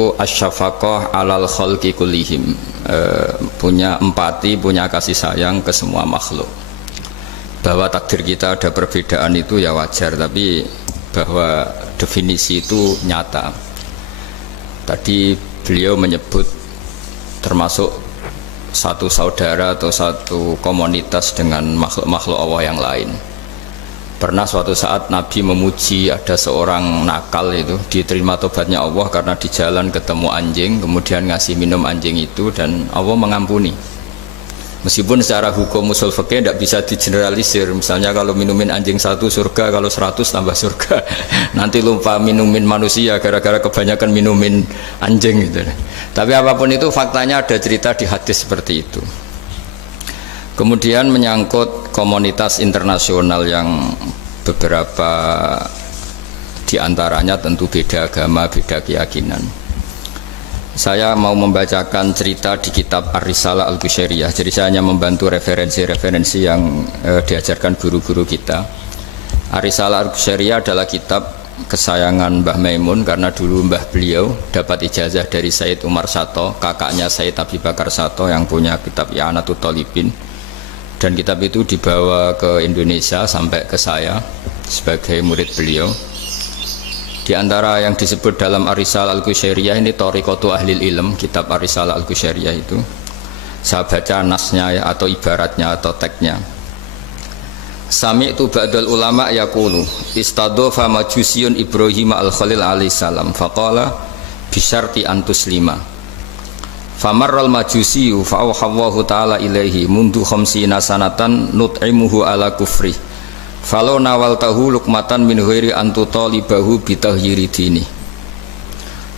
itu asyafaqah alal khalqi kullihim, punya empati, punya kasih sayang ke semua makhluk. Bahwa takdir kita ada perbedaan itu ya wajar, tapi bahwa definisi itu nyata. Tadi beliau menyebut termasuk satu saudara atau satu komunitas dengan makhluk-makhluk Allah yang lain. Pernah suatu saat Nabi memuji ada seorang nakal itu, diterima tobatnya Allah karena di jalan ketemu anjing, kemudian ngasih minum anjing itu dan Allah mengampuni. Meskipun secara hukum usul fikih tidak bisa digeneralisir, misalnya kalau minumin anjing satu surga, kalau 100 tambah surga. Nanti lupa minumin manusia gara-gara kebanyakan minumin anjing gitu. Tapi apapun itu faktanya ada cerita di hadis seperti itu. Kemudian menyangkut komunitas internasional yang beberapa diantaranya tentu beda agama, beda keyakinan. Saya mau membacakan cerita di kitab Ar-Risalah Al-Qushairiyah. Jadi saya hanya membantu referensi-referensi yang diajarkan guru-guru kita. Ar-Risalah Al-Qushairiyah adalah kitab kesayangan Mbah Maimun karena dulu mbah beliau dapat ijazah dari Sayyid Umar Sato, kakaknya Sayyid Abi Bakar Sato yang punya kitab I'anatul Thalibin. Dan kitab itu dibawa ke Indonesia sampai ke saya sebagai murid beliau. Di antara yang disebut dalam Ar-Risalah Al-Qushairiyah ini Thariqatu Ahlil Ilm, kitab Ar-Risalah Al-Qushairiyah itu. Saya baca nasnya ya, atau ibaratnya atau teksnya. Sami'tu ba'dal ulama yaqulu istadhafa majusiyun Ibrahim al-Khalil alaihi salam faqala bisyarti antuslima. Famarral majusiyu fa'awhallahu ta'ala ilaihi mundu khamsina sanatan nut'imuhu ala kufri falau nawaltahu lukmatan min ghairi antutalibahu bitahyiri dini.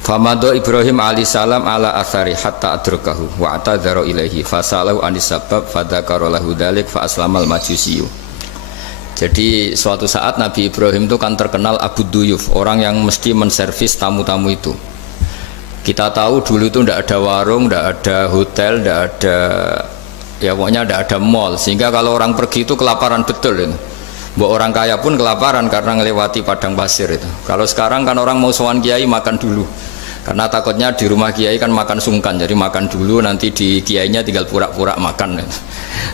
Famado Ibrahim alaihissalam ala athari hatta adrakahu wa atadhara ilaihi fasalahu anisabab fadhakara lahu dhalik fa aslamal majusiyu. Jadi suatu saat Nabi Ibrahim itu kan terkenal Abu Duyuf, orang yang mesti menservis tamu-tamu itu. Kita tahu dulu itu tidak ada warung, tidak ada hotel, tidak ada, ya pokoknya tidak ada mall, sehingga kalau orang pergi itu kelaparan betul itu. Buat orang kaya pun kelaparan karena melewati padang pasir itu. Kalau sekarang kan orang mau sowan kiai makan dulu, karena takutnya di rumah kiai kan makan sungkan, jadi makan dulu nanti di kiainya tinggal pura-pura makan. Itu.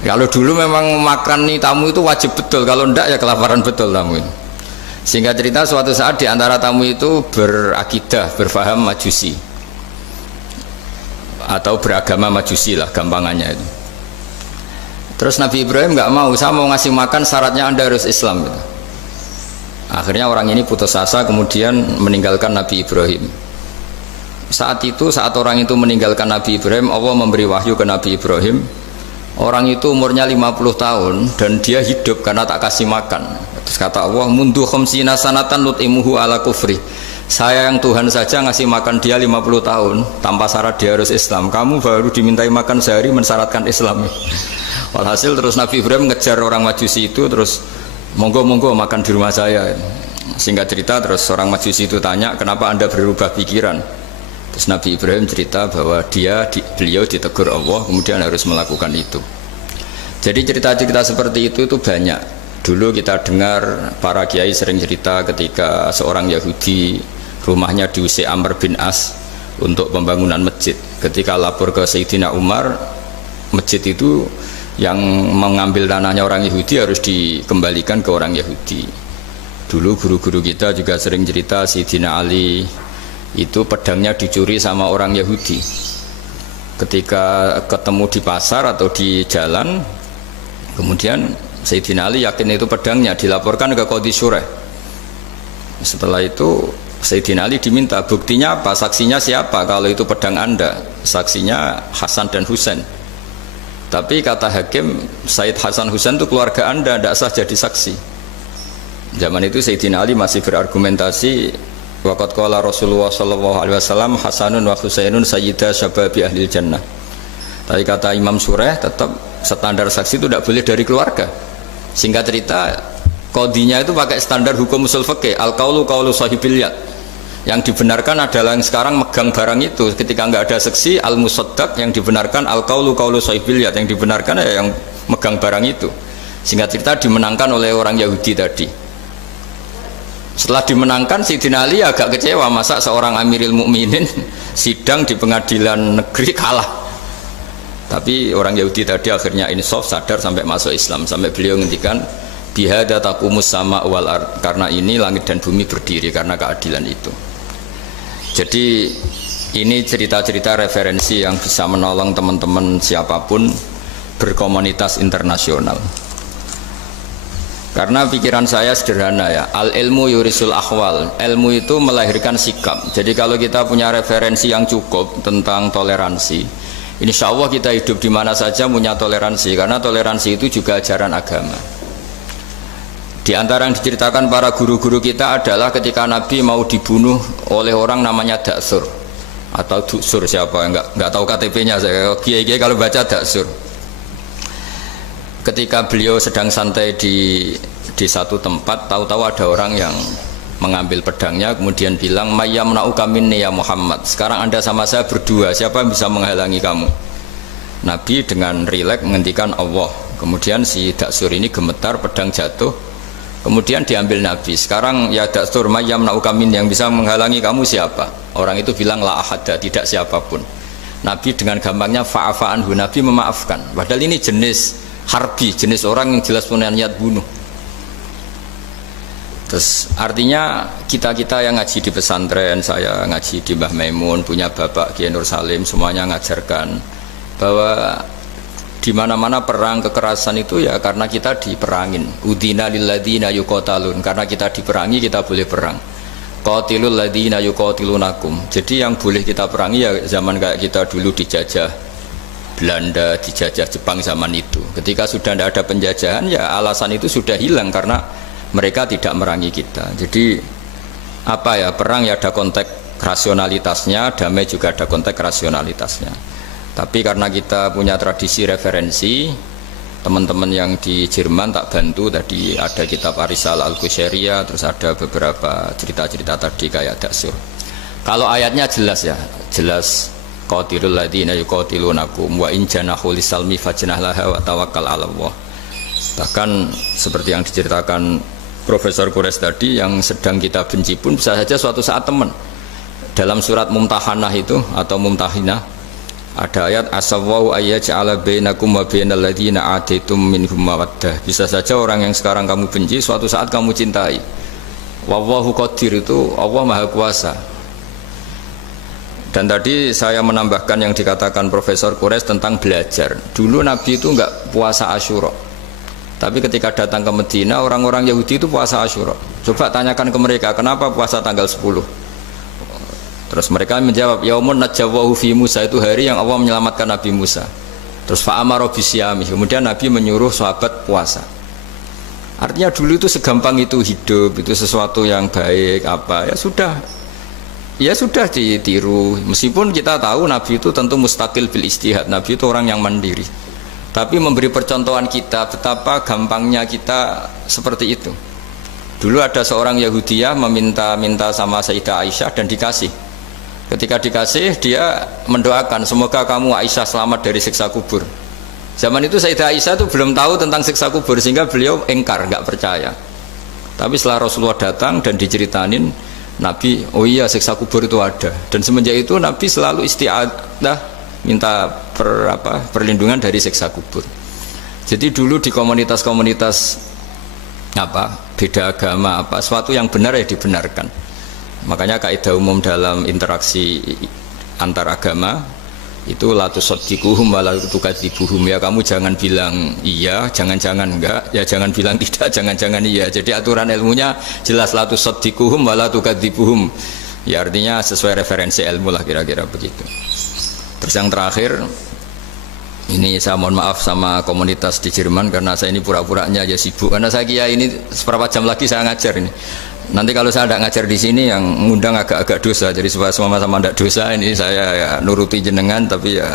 Kalau dulu memang makan nih tamu itu wajib betul, kalau tidak ya kelaparan betul tamu itu. Sehingga cerita suatu saat di antara tamu itu berakidah, berfaham Majusi atau beragama Majusi lah gampangannya itu. Terus Nabi Ibrahim nggak mau, saya mau ngasih makan syaratnya Anda harus Islam gitu. Akhirnya orang ini putus asa kemudian meninggalkan Nabi Ibrahim. Saat itu, saat orang itu meninggalkan Nabi Ibrahim, Allah memberi wahyu ke Nabi Ibrahim. Orang itu umurnya 50 tahun dan dia hidup karena tak kasih makan. Terus kata Allah, mundu khamsina sanatan nut'imuhu ala kufri. Saya yang Tuhan saja ngasih makan dia 50 tahun tanpa syarat dia harus Islam. Kamu baru dimintai makan sehari mensyaratkan Islam. Walhasil terus Nabi Ibrahim ngejar orang Majusi itu, terus monggo-monggo makan di rumah saya. Singkat cerita terus orang Majusi itu tanya, kenapa Anda berubah pikiran? Terus Nabi Ibrahim cerita bahwa beliau ditegur Allah kemudian harus melakukan itu. Jadi cerita-cerita seperti itu banyak. Dulu kita dengar para kiai sering cerita ketika seorang Yahudi rumahnya diusir Amr bin As untuk pembangunan masjid. Ketika lapor ke Sayyidina Umar, masjid itu yang mengambil tanahnya orang Yahudi harus dikembalikan ke orang Yahudi. Dulu guru-guru kita juga sering cerita Sayyidina Ali itu pedangnya dicuri sama orang Yahudi. Ketika ketemu di pasar atau di jalan, kemudian Sayyidina Ali yakin itu pedangnya, dilaporkan ke Qadhi Syurah. Setelah itu Sayyidina Ali diminta, buktinya apa? Saksinya siapa? Kalau itu pedang Anda, saksinya Hasan dan Husain. Tapi kata hakim, Sayyid Hasan Husain itu keluarga Anda, tidak sah jadi saksi. Zaman itu Sayyidina Ali masih berargumentasi, waqad qala Rasulullah sallallahu alaihi wasallam Hasanun wa Husainun sayyida syababi ahlil jannah. Tapi kata Imam Sureh, tetap standar saksi itu tidak boleh dari keluarga. Singkat cerita, qadhinya itu pakai standar hukum usul fikih, al-qaulu qaulu sahibil yad. Yang dibenarkan adalah yang sekarang megang barang itu. Ketika nggak ada saksi, al-musaddaq, yang dibenarkan al-qaulu qaulu sahibil yad, yang dibenarkan ya yang megang barang itu. Singkat cerita dimenangkan oleh orang Yahudi tadi. Setelah dimenangkan, Sayyidina Ali agak kecewa, masa seorang Amirul Mukminin sidang di pengadilan negeri kalah. Tapi orang Yahudi tadi akhirnya insaf, sadar sampai masuk Islam, sampai beliau ngendikan bihada taqumus sama wal ard, karena ini langit dan bumi berdiri karena keadilan itu. Jadi ini cerita-cerita referensi yang bisa menolong teman-teman siapapun berkomunitas internasional. Karena pikiran saya sederhana ya, al ilmu yurisul ahwal, ilmu itu melahirkan sikap. Jadi kalau kita punya referensi yang cukup tentang toleransi, insya Allah kita hidup di mana saja punya toleransi, karena toleransi itu juga ajaran agama. Di antara yang diceritakan para guru-guru kita adalah ketika Nabi mau dibunuh oleh orang namanya Daksur atau Duksur, siapa nggak tahu KTP-nya saya. Kiai-kiai kalau baca Daksur. Ketika beliau sedang santai di satu tempat, tahu-tahu ada orang yang mengambil pedangnya kemudian bilang mayyamna'uka minni ya Muhammad, sekarang anda sama saya berdua, siapa yang bisa menghalangi kamu? Nabi dengan rileks menghentikan Allah. Kemudian si Daksur ini gemetar, pedang jatuh, kemudian diambil Nabi. Sekarang ya Daksur, mayyamna'uka minni, yang bisa menghalangi kamu siapa? Orang itu bilang la ahada, tidak siapapun. Nabi dengan gampangnya fa'afa anhu, Nabi memaafkan. Padahal ini jenis harbi, jenis orang yang jelas punya niat bunuh. Terus artinya kita-kita yang ngaji di pesantren, saya ngaji di Mbah Maimun, punya Bapak Kiai Nur Salim, semuanya ngajarkan bahwa di mana-mana perang kekerasan itu ya karena kita diperangin. Udina lilladzina yuqatalun, karena kita diperangi kita boleh perang. Qatilul ladzina yuqatilunakum. Jadi yang boleh kita perangi ya zaman kayak kita dulu dijajah Belanda, dijajah Jepang zaman itu. Ketika sudah tidak ada penjajahan ya alasan itu sudah hilang karena mereka tidak merangi kita. Jadi apa ya, perang ya ada konteks rasionalitasnya, damai juga ada konteks rasionalitasnya. Tapi karena kita punya tradisi referensi, teman-teman yang di Jerman tak bantu, tadi ada kitab Arisal Al-Qushairiyah, terus ada beberapa cerita-cerita tadi kayak Daksur. Kalau ayatnya jelas ya, jelas qatilul ladzina yuqatilunakum wa in janahu lisalmi fajnah laha wa tawakkal 'ala Allah. Bahkan seperti yang diceritakan Profesor Quraisy tadi, yang sedang kita benci pun bisa saja suatu saat teman. Dalam surat Mumtahanah itu atau Mumtahinah ada ayat asawwau ayyaj'ala bainakum wa bainal ladzina ataitum minhum mawaddah. Bisa saja orang yang sekarang kamu benci suatu saat kamu cintai. Wallahu qadir, itu Allah Maha Kuasa. Dan tadi saya menambahkan yang dikatakan Profesor Quraisy tentang belajar. Dulu Nabi itu enggak puasa Asyura, tapi ketika datang ke Medina, orang-orang Yahudi itu puasa Asyura. Coba tanyakan ke mereka, kenapa puasa tanggal 10? Terus mereka menjawab, yaumun najawwahu fi Musa, itu hari yang Allah menyelamatkan Nabi Musa. Terus fa'amara bisyami, kemudian Nabi menyuruh sahabat puasa. Artinya dulu itu segampang itu hidup, itu sesuatu yang baik apa, ya sudah ditiru. Meskipun kita tahu Nabi itu tentu mustaqil bil istihad, Nabi itu orang yang mandiri, tapi memberi percontohan kita betapa gampangnya kita seperti itu. Dulu ada seorang Yahudiyah meminta sama Sayyidah Aisyah dan dikasih. Ketika dikasih, dia mendoakan semoga kamu Aisyah selamat dari siksa kubur. Zaman itu Sayyidah Aisyah itu belum tahu tentang siksa kubur, sehingga beliau engkar, nggak percaya. Tapi setelah Rasulullah datang dan diceritanin Nabi, oh iya siksa kubur itu ada. Dan semenjak itu Nabi selalu isti'adah, minta perlindungan dari siksa kubur. Jadi dulu di komunitas-komunitas beda agama suatu yang benar ya dibenarkan. Makanya kaidah umum dalam interaksi antar agama itu la tusaddiquhum wa la tukadzibuhum, ya kamu jangan bilang iya, jangan-jangan enggak, ya jangan bilang tidak, jangan-jangan iya. Jadi aturan ilmunya jelas, la tusaddiquhum wa la tukadzibuhum. Ya artinya sesuai referensi ilmu lah, kira-kira begitu. Terus yang terakhir, ini saya mohon maaf sama komunitas di Jerman karena saya ini pura-puranya aja sibuk, karena saya kira ini seberapa jam lagi saya ngajar ini. Nanti kalau saya tidak ngajar di sini yang ngundang agak-agak dosa, jadi supaya sama-sama tidak dosa, ini saya ya nuruti jenengan. Tapi ya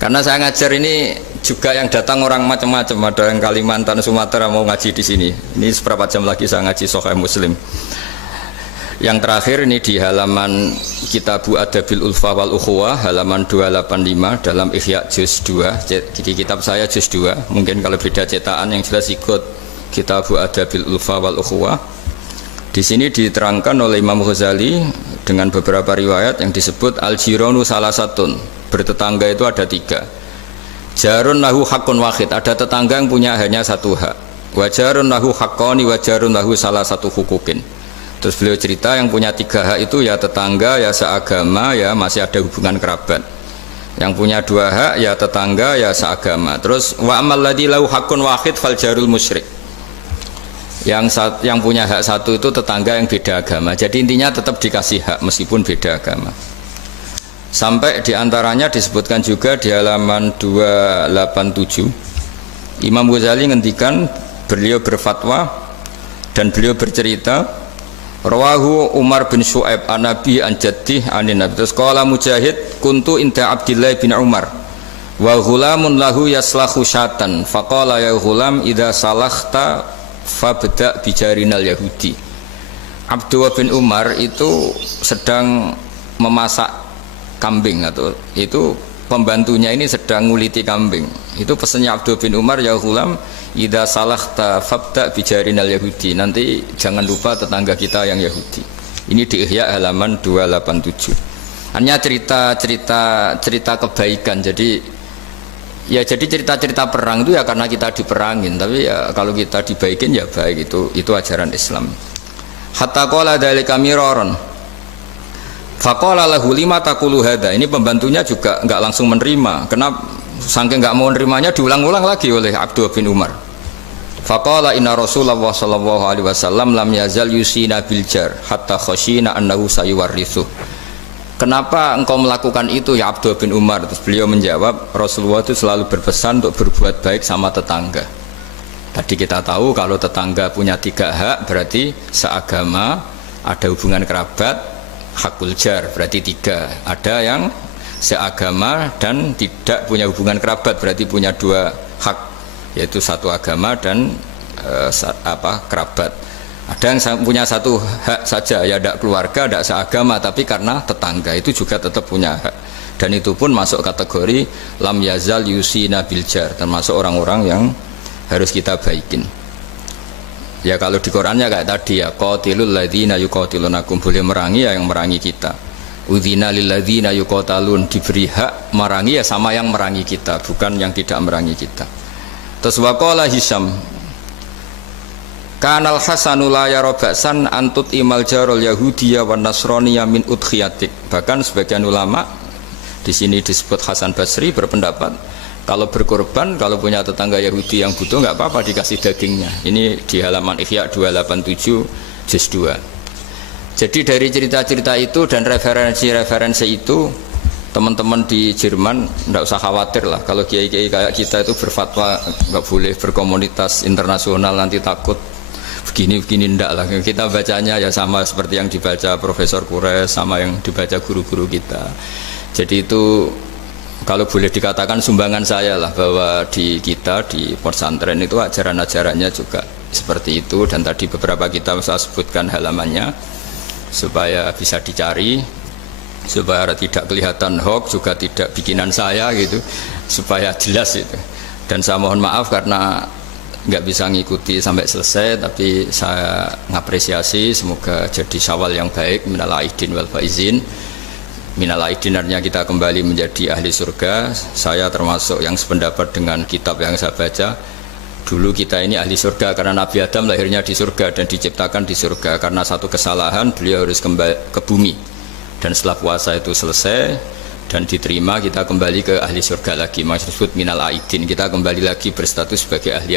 karena saya ngajar ini juga yang datang orang macam-macam, ada yang Kalimantan, Sumatera mau ngaji di sini. Ini seberapa jam lagi saya ngaji Sahih Muslim. Yang terakhir ini di halaman Kitabu Adabil Ulfa wal Ukhuwah, halaman 285 dalam Ihya juz 2. Di kitab saya juz 2, mungkin kalau beda cetakan yang jelas ikut Kitabu Adabil Ulfa wal Ukhuwah. Di sini diterangkan oleh Imam Ghazali dengan beberapa riwayat yang disebut al-jiranu salasatun. Bertetangga itu ada 3. Jarun lahu hakun wahid, ada tetangga yang punya hanya 1 hak. Wa jarun lahu haqqani wa jarun lahu salah satu hukukin. Terus beliau cerita yang punya 3 hak itu ya tetangga, ya seagama, ya masih ada hubungan kerabat. Yang punya 2 hak ya tetangga, ya seagama. Terus wa amal ladzi lahu hakun wahid fal jarul musyrik. Yang punya hak 1 itu tetangga yang beda agama. Jadi intinya tetap dikasih hak meskipun beda agama. Sampai diantaranya disebutkan juga di halaman 287, Imam Ghazali ngendikan, beliau berfatwa dan beliau bercerita, rawahu Umar bin Syu'aib an Nabi an Jaddih anin Nabi. Terus qala Mujahid kuntu inda Abdillah bin Umar wa ghulamun lahu yaslahu syatan faqala ya ghulam idza salakhta fabda bijarinal Yahudi. Abdullah bin Umar itu sedang memasak kambing, atau itu pembantunya ini sedang nguliti kambing. Itu pesannya Abdullah bin Umar, ya ghulam idza salakhta fabda bijarinal Yahudi, nanti jangan lupa tetangga kita yang Yahudi. Ini di Ihya halaman 287. Hanya cerita kebaikan. Jadi cerita-cerita perang itu ya karena kita diperangin, tapi ya kalau kita dibaikin ya baik, itu ajaran Islam. Hatta qala dzalika miraron. Faqala lahu lima taqulu hadza. Ini pembantunya juga enggak langsung menerima. Kenapa saking enggak mau nerimanya diulang-ulang lagi oleh Abdullah bin Umar. Faqala inna Rasulullah sallallahu alaihi wasallam lam yazal yusina bil jar hatta khashina annahu sayuwarrithu. Kenapa engkau melakukan itu ya Abdullah bin Umar? Terus beliau menjawab, Rasulullah itu selalu berpesan untuk berbuat baik sama tetangga. Tadi kita tahu kalau tetangga punya 3 hak, berarti seagama, ada hubungan kerabat, hakul jar, berarti 3. Ada yang seagama dan tidak punya hubungan kerabat, berarti punya 2 hak, yaitu 1 agama dan kerabat. Ada yang punya 1 hak saja, ya tidak keluarga, tidak seagama, tapi karena tetangga itu juga tetap punya hak. Dan itu pun masuk kategori lam yazal yusina bil jar, termasuk orang-orang yang harus kita baikin. Ya kalau di Qurannya kayak tadi ya, qatilul ladzina yuqatilunakum, boleh merangi ya yang merangi kita. Udzina lil ladzina yuqatalun, diberi hak merangi ya sama yang merangi kita, bukan yang tidak merangi kita. Terus waqala Hisam, Kanal Hasanu la yara ba'san antut imal jarul Yahudiyya wan Nasraniyya min udkhiyatik. Bahkan sebagian ulama di sini disebut Hasan Basri berpendapat kalau berkorban, kalau punya tetangga Yahudi yang butuh nggak apa-apa dikasih dagingnya. Ini di halaman Ihya 287 juz 2. Jadi dari cerita-cerita itu dan referensi-referensi itu, teman-teman di Jerman nggak usah khawatir lah kalau kiai-kiai kayak kita itu berfatwa nggak boleh berkomunitas internasional nanti takut begini ndak lah. Kita bacanya ya sama seperti yang dibaca Profesor Kures, sama yang dibaca guru-guru kita. Jadi itu kalau boleh dikatakan sumbangan saya lah, bahwa di kita di pesantren itu ajaran-ajarannya juga seperti itu. Dan tadi beberapa kita saya sebutkan halamannya supaya bisa dicari, supaya tidak kelihatan hoax, juga tidak bikinan saya gitu, supaya jelas itu. Dan saya mohon maaf karena nggak bisa ngikuti sampai selesai, tapi saya ngapresiasi, semoga jadi syawal yang baik. Minal aidin wal faizin. Minal aidin artinya kita kembali menjadi ahli surga. Saya termasuk yang sependapat dengan kitab yang saya baca. Dulu kita ini ahli surga karena Nabi Adam lahirnya di surga dan diciptakan di surga. Karena satu kesalahan beliau harus kembali ke bumi. Dan setelah puasa itu selesai dan diterima, kita kembali ke ahli surga lagi, maksud minal aidin, kita kembali lagi berstatus sebagai ahli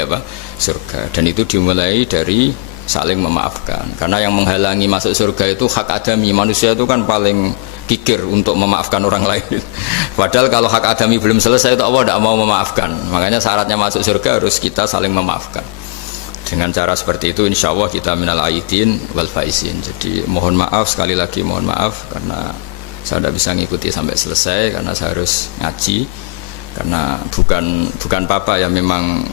surga. Dan itu dimulai dari saling memaafkan, karena yang menghalangi masuk surga itu hak adami. Manusia itu kan paling kikir untuk memaafkan orang lain. Padahal kalau hak adami belum selesai itu Allah tidak mau memaafkan. Makanya syaratnya masuk surga harus kita saling memaafkan. Dengan cara seperti itu insya Allah kita minal aidin wal faizin. Jadi mohon maaf, sekali lagi mohon maaf karena saya tidak bisa ngikuti sampai selesai karena saya harus ngaji, karena bukan papa ya, memang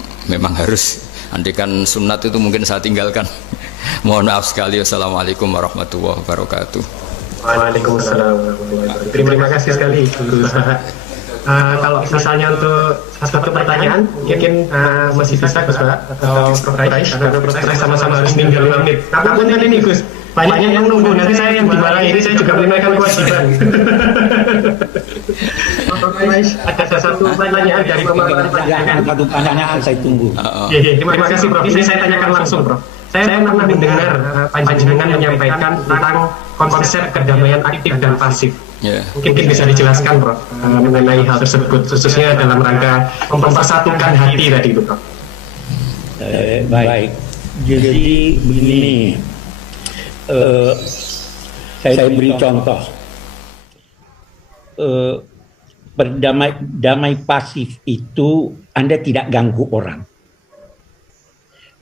harus. Andikan sunat itu mungkin saya tinggalkan. Mohon maaf sekali. Wassalamualaikum warahmatullahi wabarakatuh. Waalaikumsalam warahmatullahi wabarakatuh. Terima kasih sekali. Kalau misalnya untuk satu pertanyaan, mungkin masih bisa Gus Pak atau Prof. Rais, karena Prof. Rais sama-sama harus tinggal 5 menit. Namun kan ini Gus, banyak yang nunggu, nanti saya yang dimarahi, ini saya juga menunaikan kewajiban. Prof. Rais, ada satu pertanyaan dari pemaparan. Satu pertanyaan saya tunggu. Terima kasih Prof. Ini saya tanyakan langsung Prof. Saya pernah mendengar panjenengan menyampaikan tentang konsep kedamaian aktif dan pasif. Mungkin bisa dijelaskan Prof mengenai hal tersebut, khususnya dalam rangka mempersatukan hati tadi itu Prof. Baik, jadi begini, saya beri contoh. Damai pasif itu Anda tidak ganggu orang.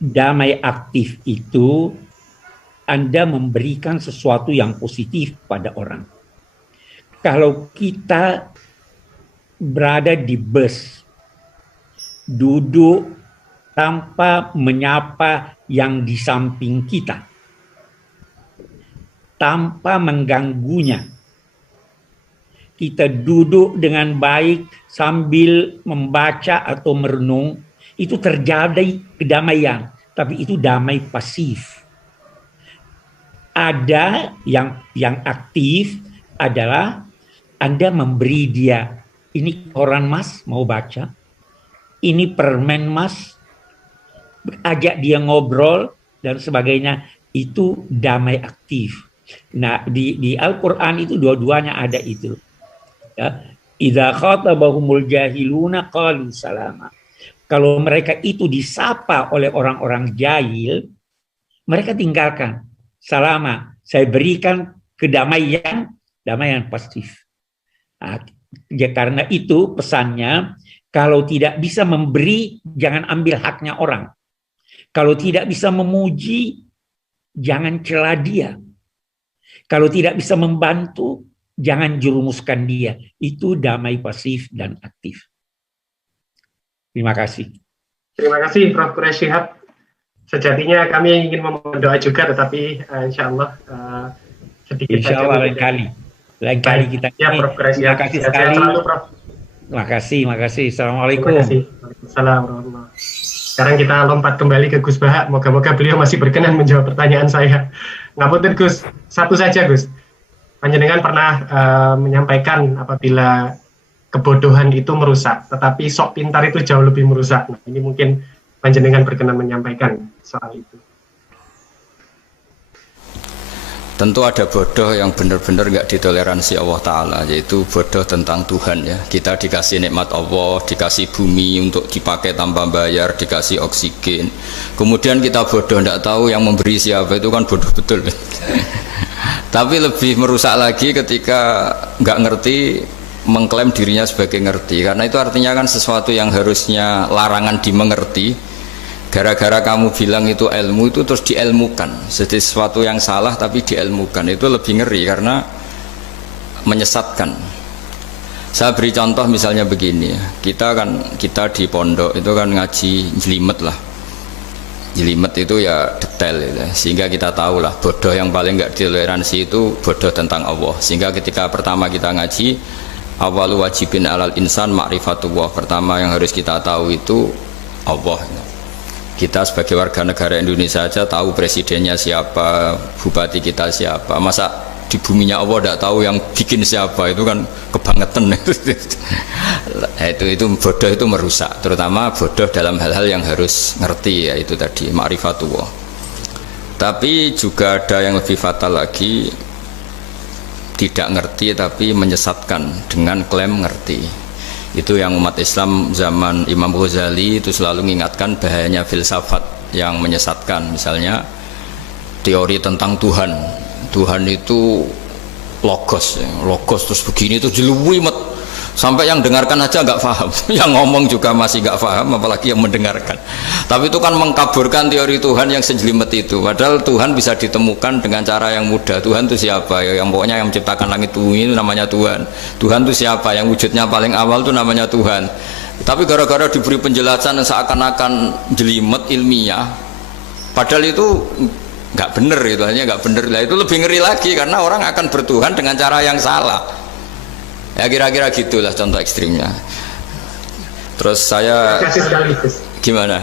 Damai aktif itu Anda memberikan sesuatu yang positif pada orang. Kalau kita berada di bus, duduk tanpa menyapa yang di samping kita, tanpa mengganggunya, kita duduk dengan baik sambil membaca atau merenung, itu terjadi kedamaian, tapi itu damai pasif. Ada yang aktif adalah Anda memberi dia, ini koran Mas mau baca, ini permen Mas, ajak dia ngobrol dan sebagainya, itu damai aktif. Nah, di Al-Quran itu dua-duanya ada itu. Ya, idza khatabahumul jahiluna qalu salama. Kalau mereka itu disapa oleh orang-orang jahil, mereka tinggalkan. Salama, saya berikan kedamaian, damaian pasif. Nah, ya karena itu pesannya, kalau tidak bisa memberi, jangan ambil haknya orang. Kalau tidak bisa memuji, jangan cela dia. Kalau tidak bisa membantu, jangan jerumuskan dia. Itu damai pasif dan aktif. Terima kasih. Terima kasih Prof. Quraish Shihab. Sejatinya kami ingin memohon doa juga, tetapi insya Allah sedikit insya Allah lain kali kita. Ya, Prof. Quraish Shihab. Terima kasih sekali. Selalu, Prof. Terima kasih. Assalamualaikum. Terima kasih. Assalamualaikum. Sekarang kita lompat kembali ke Gus Baha. Moga-moga beliau masih berkenan menjawab pertanyaan saya. Ngapunten Gus, satu saja Gus. Panjenengan pernah menyampaikan apabila kebodohan itu merusak, tetapi sok pintar itu jauh lebih merusak. Nah, ini mungkin panjenengan berkenan menyampaikan soal itu. Tentu ada bodoh yang benar-benar nggak ditoleransi Allah Ta'ala, yaitu bodoh tentang Tuhan ya. Kita dikasih nikmat Allah, dikasih bumi untuk dipakai tanpa bayar, dikasih oksigen. Kemudian kita bodoh nggak tahu yang memberi siapa, itu kan bodoh betul. Tapi lebih merusak lagi ketika nggak ngerti, mengklaim dirinya sebagai ngerti. Karena itu artinya kan sesuatu yang harusnya larangan dimengerti, gara-gara kamu bilang itu ilmu, itu terus diilmukan. Jadi sesuatu yang salah tapi diilmukan, itu lebih ngeri karena menyesatkan. Saya beri contoh misalnya begini ya. Kita di pondok itu kan ngaji jelimet lah. Jelimet itu ya detail ya. Sehingga kita tahu lah bodoh yang paling nggak ditoleransi itu bodoh tentang Allah. Sehingga ketika pertama kita ngaji, awalu wajibin alal insan ma'rifatullah, pertama yang harus kita tahu itu Allah. Kita sebagai warga negara Indonesia saja tahu presidennya siapa, bupati kita siapa. Masa di buminya Allah tidak tahu yang bikin siapa, itu kan kebangetan. Itu bodoh, itu merusak. Terutama bodoh dalam hal-hal yang harus ngerti, yaitu tadi ma'rifatullah. Tapi juga ada yang lebih fatal lagi, tidak ngerti tapi menyesatkan dengan klaim ngerti. Itu yang umat Islam zaman Imam Ghazali itu selalu mengingatkan bahayanya filsafat yang menyesatkan. Misalnya teori tentang Tuhan. Tuhan itu logos terus begini, itu jeluwimet sampai yang dengarkan aja nggak paham. Yang ngomong juga masih nggak paham, apalagi yang mendengarkan. Tapi itu kan mengkaburkan teori Tuhan yang sejelimet itu. Padahal Tuhan bisa ditemukan dengan cara yang mudah. Tuhan itu siapa? Yang pokoknya yang menciptakan langit bumi itu namanya Tuhan. Tuhan itu siapa? Yang wujudnya paling awal itu namanya Tuhan. Tapi gara-gara diberi penjelasan seakan-akan jelimet ilmiah, padahal itu nggak bener, itu hanya nggak bener. Lah itu lebih ngeri lagi karena orang akan bertuhan dengan cara yang salah. Ya kira-kira gitulah contoh ekstrimnya. Terus saya Kasih sekali Gus. gimana?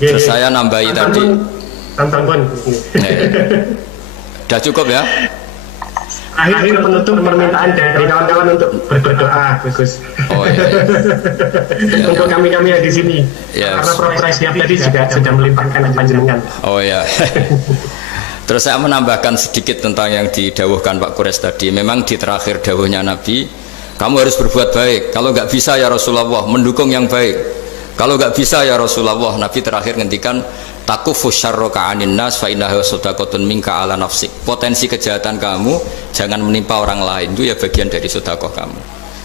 Iya, Terus iya. saya nambahi Tonton tadi. pun- tonton pun. Udah cukup ya? Akhir penutup permintaan dari kawan-kawan untuk berdoa, Gus. Oh iya. Iya. Untuk kami-kami yang di sini. Ya. Karena Profesor Siap tadi juga sudah melimpahkan panjenengan. Oh ya. Terus saya menambahkan sedikit tentang yang didawuhkan Pak Kures tadi. Memang di terakhir dawuhnya Nabi, kamu harus berbuat baik. Kalau nggak bisa ya Rasulullah, mendukung yang baik. Kalau nggak bisa ya Rasulullah, Nabi terakhir ngendikan takufu syarroka anin nas fa innaha sadaqatun minka ala nafsik. Potensi kejahatan kamu jangan menimpa orang lain, itu ya bagian dari sedekah kamu.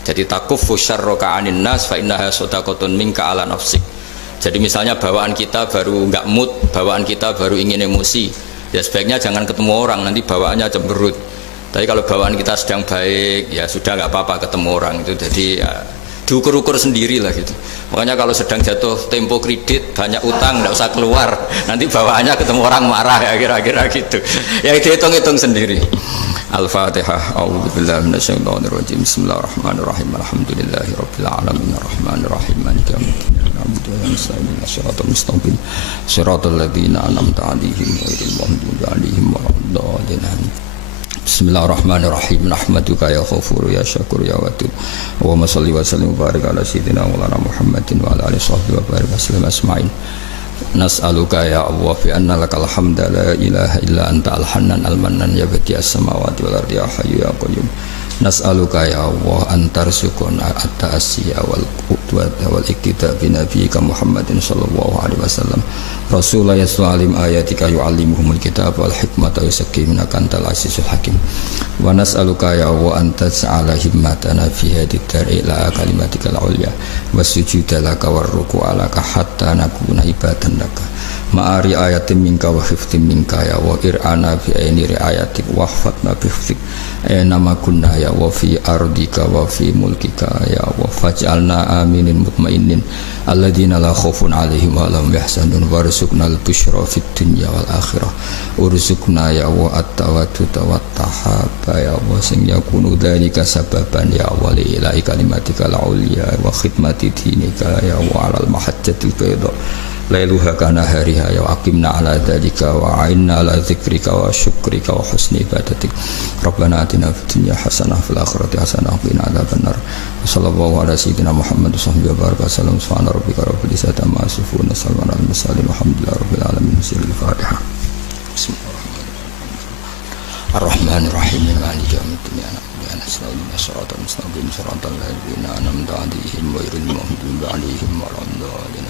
Jadi takufu syarroka anin nas fa innaha sadaqatun minka ala nafsik. Jadi misalnya bawaan kita baru nggak mood, bawaan kita baru ingin emosi, ya sebaiknya jangan ketemu orang, nanti bawaannya cemberut. Tapi kalau bawaan kita sedang baik, ya sudah nggak apa-apa ketemu orang itu. Jadi ya, diukur-ukur sendiri lah gitu. Makanya kalau sedang jatuh tempo kredit, banyak utang, nggak usah keluar, nanti bawaannya ketemu orang marah ya kira-kira gitu. Ya dihitung-hitung sendiri. Al-Fatihah. A'udzubillahi minasyaitonirrajim. Bismillahirrahmanirrahim. Alhamdulillahirabbil alamin arrahmanir rahim maliki yaumiddin. Na'budu wa nasta'inu ihdinas siratal mustaqim. Shiratal ladzina an'amta 'alaihim ghairil maghdubi 'alaihim waladdallin. Bismillahirrahmanirrahim. Nahmaduka ya Ghafur ya Syakur ya Wadud. Allahumma shalli wa sallim wa barik ala sayyidina Maulana Muhammadin wa ala alihi washabbihi wa barik wasallam asma'in. Nas'aluka ya Allah bi anna lakal hamda la ilaha illa anta al-hannan al-mannan ya badi'as samawati wal ardi ya hayyu ya qayyum. Nas'aluka ya Allah antarsukuna at-ta'asiyya wal qudwata wal iktida bi nabiyyika Muhammadin sallallahu alaihi wasallam Rasulullah yas'alim ayatika yu'allimuhumul kitab wal hikmata yusakkihim kantal azizul hakim. Wa nas'aluka ya Allah antas'ala himmatana fi hadhihi dar ila kalimatikal ulya wasujuda laka warruku'a laka hatta nakuna ibadan laka ma'ari ayatin minka wa hifdin minka ya wa ir'ana bi aini riayatik wa hfatna bi hifdik nama kunna ya wa fi ardika wa fi mulkika ya wa faj'alna aminin mutmainin alladina la khawfun alaihim wa lahum yahzanun warzuqna al-busyra fid dunya wal akhirah urzuqna ya wa at-tawadduda wat tahaba ya wa sing yakunu dzalika sababan ya wa li ilahi kalimatika al-ulya wa khidmati dinika ya wa alal mahajjatil bayda lailuha kana hariha ya aqimna ala dzalika wa a'inna ala dzikrika wa syukrika wa husni ibadatik rabbana atina fid dunya hasanah fil akhirati hasanah wa qina adzabannar sallallahu ala sayyidina Muhammad wa baraka sallam subhana rabbika rabbil izzati amma yasifun salamun alal mursalin walhamdulillahi rabbil alamin sirrul fatihah Ar-Rahmanir-Rahim maliki yaumiddin ya nasta'inu siratal mustaqim siratal ladzina an'amta 'alaihim ghairil maghdubi 'alaihim waladdallin